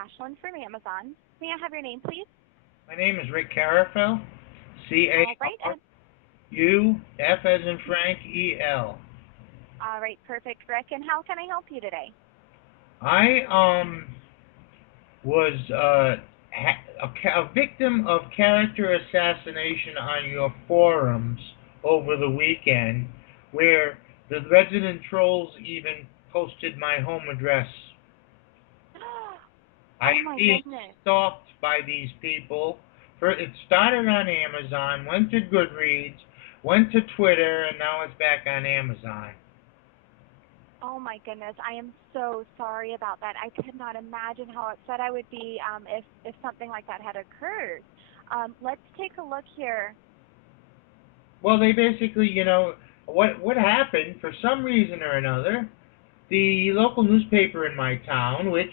Ashlyn from Amazon. May I have your name, please? My name is Rick Carafel, All right, and C-A-R-U-F as in Frank, E-L. all right, perfect, Rick. And how can I help you today? I was a victim of character assassination on your forums over the weekend, where the resident trolls even posted my home address. I Oh my am being goodness. stalked by these people. It started on Amazon, went to Goodreads, went to Twitter, and now it's back on Amazon. Oh my goodness. I am so sorry about that. I could not imagine how upset I would be if something like that had occurred. Let's take a look here. Well, they basically, what happened, for some reason or another, the local newspaper in my town, which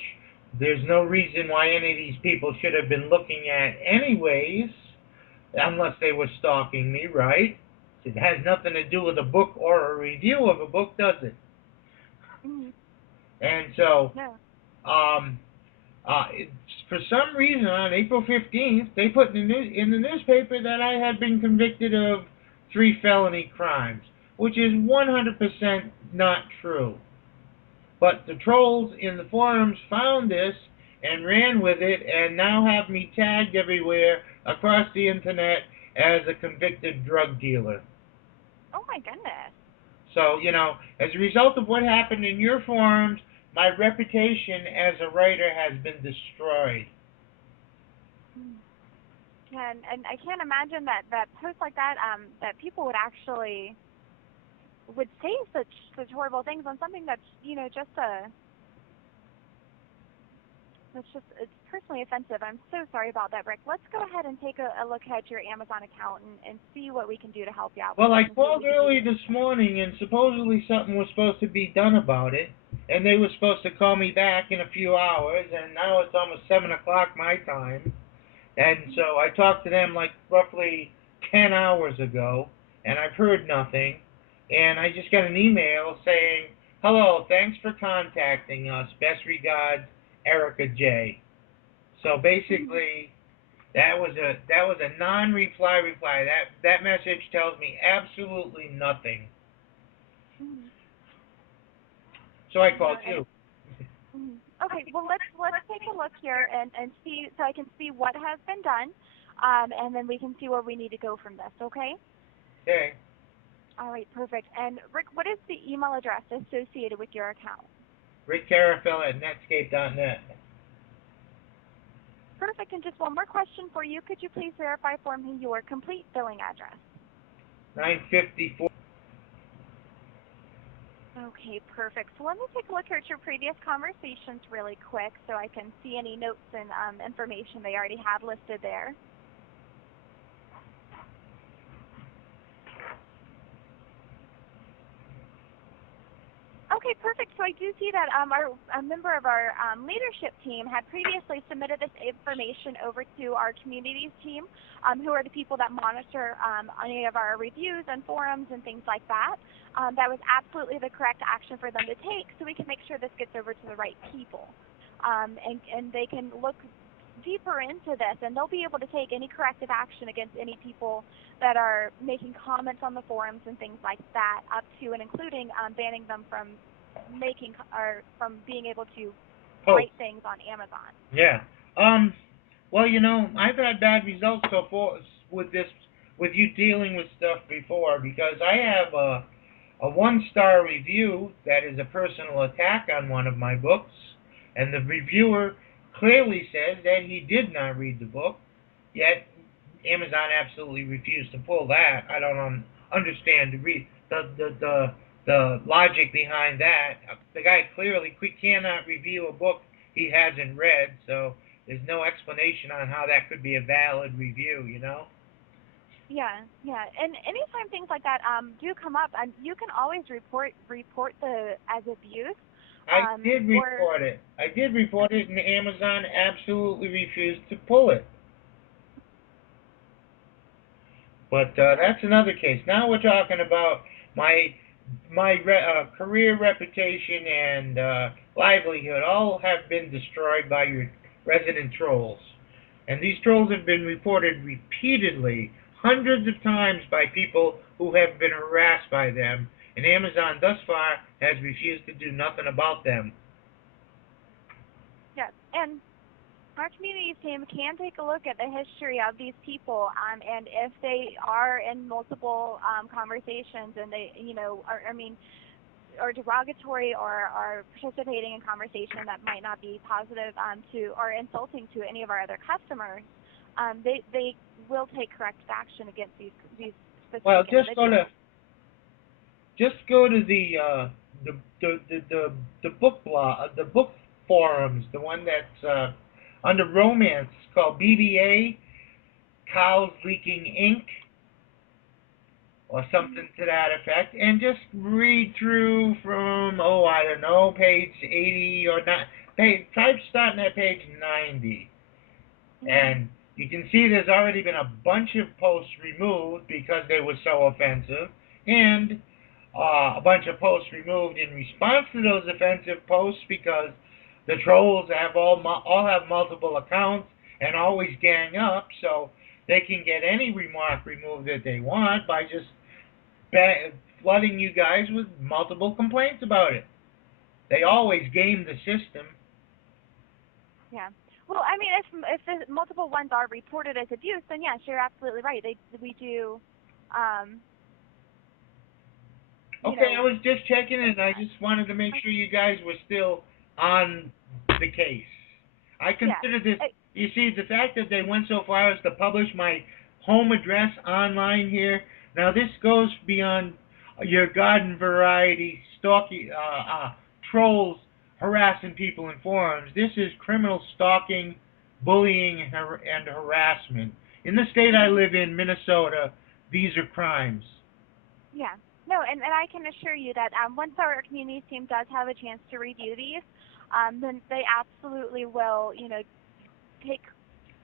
there's no reason why any of these people should have been looking at anyways, unless they were stalking me, right? It has nothing to do with a book or a review of a book, does it? Mm, And so, no. um, it's, for some reason, on April 15th, they put in the newspaper that I had been convicted of 3 felony crimes, which is 100% not true. But the trolls in the forums found this and ran with it and now have me tagged everywhere across the internet as a convicted drug dealer. Oh my goodness. So, as a result of what happened in your forums, my reputation as a writer has been destroyed. Mm. Yeah, and I can't imagine that posts like that that people would actually would say such horrible things on something that's just a it's personally offensive. I'm so sorry about that, Rick. Let's go ahead and take a look at your Amazon account and see what we can do to help you out with Well, I this and see what called we can do. early this morning and supposedly something was supposed to be done about it, and they were supposed to call me back in a few hours, and now it's almost 7 o'clock my time. And so I talked to them like roughly 10 hours ago, and I've heard nothing. And I just got an email saying, "Hello, thanks for contacting us. Best regards, Erica J." So basically, that was a non-reply reply. That message tells me absolutely nothing. Mm-hmm. So I Yeah, called you. okay. Well, let's take a look here and see so I can see what has been done, and then we can see where we need to go from this. Okay. Okay. All right. Perfect. And Rick, what is the email address associated with your account? Rick Carafel at Netscape.net. Perfect. And just one more question for you. Could you please verify for me your complete billing address? 954. Okay, perfect. So let me take a look here at your previous conversations really quick so I can see any notes and information they already have listed there. Okay, perfect. So I do see that a member of our leadership team had previously submitted this information over to our communities team, who are the people that monitor any of our reviews and forums and things like that. That was absolutely the correct action for them to take, so we can make sure this gets over to the right people. And they can look deeper into this, and they'll be able to take any corrective action against any people that are making comments on the forums and things like that, up to and including banning them from making or from being able to write things on Amazon. Yeah. Well, I've had bad results so far with this, with you dealing with stuff before, because I have a 1-star review that is a personal attack on one of my books, and the reviewer clearly says that he did not read the book, yet Amazon absolutely refused to pull that. I don't understand the logic behind that. The guy clearly cannot review a book he hasn't read, so there's no explanation on how that could be a valid review. Yeah, yeah, and anytime things like that do come up, you can always report the as abuse. I did report it. I did report it, and Amazon absolutely refused to pull it. But that's another case. Now we're talking about my career, reputation, and livelihood all have been destroyed by your resident trolls. And these trolls have been reported repeatedly, hundreds of times by people who have been harassed by them, and Amazon thus far has refused to do nothing about them. Yes, and our communities team can take a look at the history of these people, and if they are in multiple conversations and they, are derogatory or are participating in conversation that might not be positive to or insulting to any of our other customers, they will take corrective action against these specific individuals. Just go to the book blog, the book forums, the one that's under romance called BBA, Cows Leaking Ink, or something to that effect, and just read through from, I don't know, page 80 or not, try starting at page 90. And you can see there's already been a bunch of posts removed because they were so offensive, and a bunch of posts removed in response to those offensive posts because the trolls have all have multiple accounts and always gang up, so they can get any remark removed that they want by just flooding you guys with multiple complaints about it. They always game the system. Yeah. Well, I mean, if the multiple ones are reported as abuse, then yes, you're absolutely right. We do. Okay, I was just checking, and I just wanted to make sure you guys were still on the case. I consider this. You see, the fact that they went so far as to publish my home address online here. Now, this goes beyond your garden variety stalking trolls harassing people in forums. This is criminal stalking, bullying, and harassment. In the state I live in, Minnesota, these are crimes. Yeah. No, and I can assure you that once our community team does have a chance to review these, then they absolutely will, take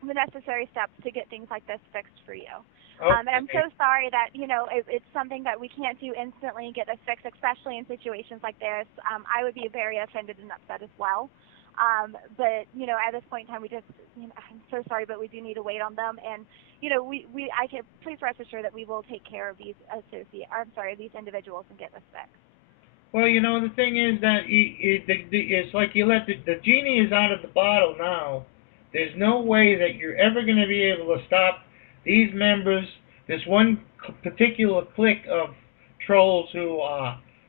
the necessary steps to get things like this fixed for you. Okay. And I'm so sorry that, it's something that we can't do instantly and get this fixed, especially in situations like this. I would be very offended and upset as well. But, at this point in time, we just, I'm so sorry, but we do need to wait on them. And, I can, please rest assured that we will take care of these these individuals and get this fixed. Well, the thing is that it's like you let the genie is out of the bottle now. There's no way that you're ever going to be able to stop these members, this one particular clique of trolls who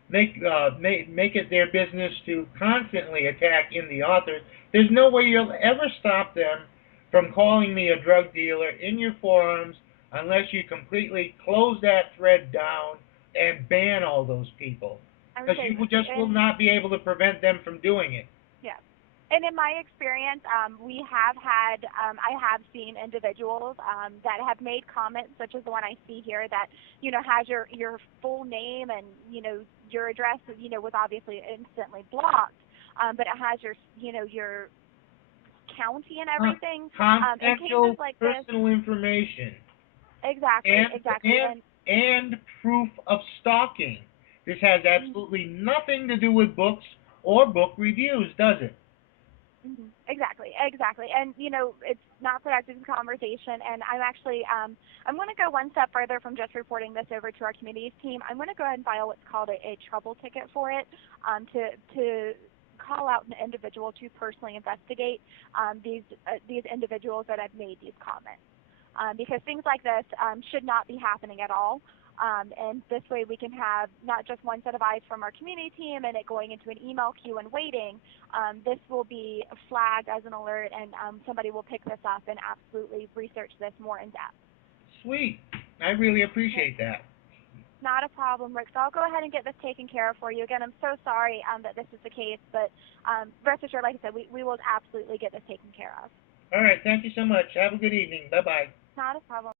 make it their business to constantly attack the authors. There's no way you'll ever stop them from calling me a drug dealer in your forums unless you completely close that thread down and ban all those people. Because you just will not be able to prevent them from doing it. Yeah. And in my experience, we have had, I have seen individuals that have made comments such as the one I see here that, has your full name and, your address, was obviously instantly blocked, but it has your county and everything. Confidential like personal information. Exactly, exactly. And proof of stalking. This has absolutely nothing to do with books or book reviews, does it? Exactly. And, it's not productive conversation, and I'm actually, I'm going to go one step further from just reporting this over to our communities team. I'm going to go ahead and file what's called a trouble ticket for it, to call out an individual to personally investigate these individuals that have made these comments. Because things like this should not be happening at all. And this way we can have not just one set of eyes from our community team and it going into an email queue and waiting. This will be flagged as an alert, and somebody will pick this up and absolutely research this more in depth. Sweet. I really appreciate that. Not a problem, Rick. So I'll go ahead and get this taken care of for you. Again, I'm so sorry that this is the case, but rest assured, like I said, we will absolutely get this taken care of. All right. Thank you so much. Have a good evening. Bye-bye. Not a problem.